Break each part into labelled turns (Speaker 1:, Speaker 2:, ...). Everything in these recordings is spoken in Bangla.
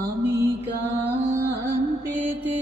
Speaker 1: আমি কান পেতে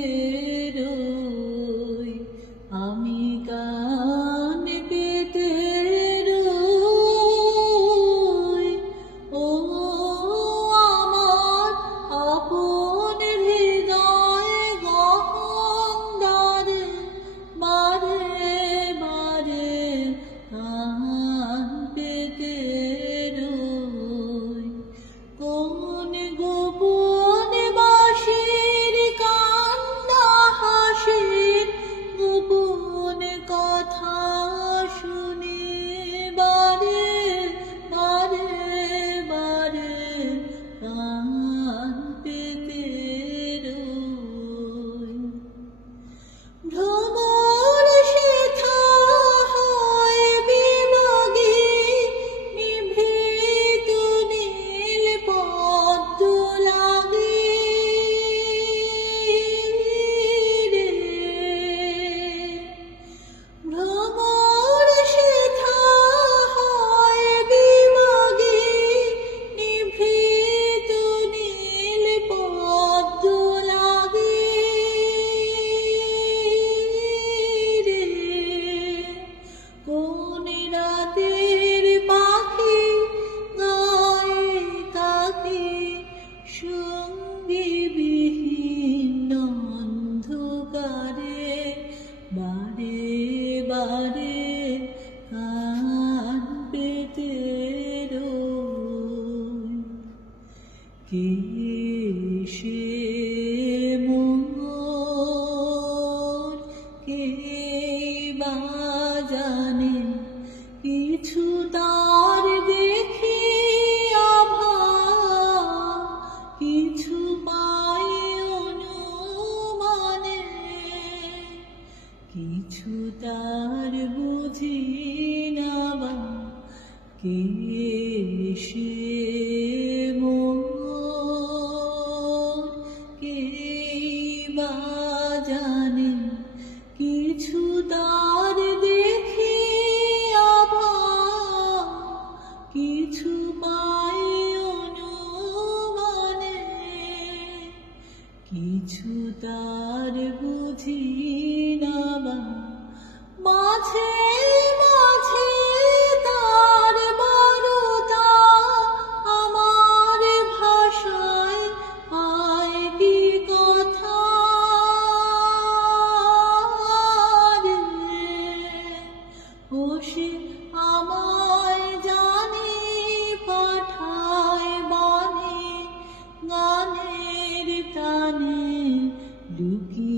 Speaker 1: কে সে মোর কে বা জানে? কিছু তার দেখি আভা কিছু পাই অনুমানে। কিছু তার বুঝি না কে সে কিছু তার বুঝি না মাঝে মাঝে তার বারতা আমার ভাষায় আয় কি কথা? রে ও সে আমায় জানি, পাঠায় বানে গানের টানে। do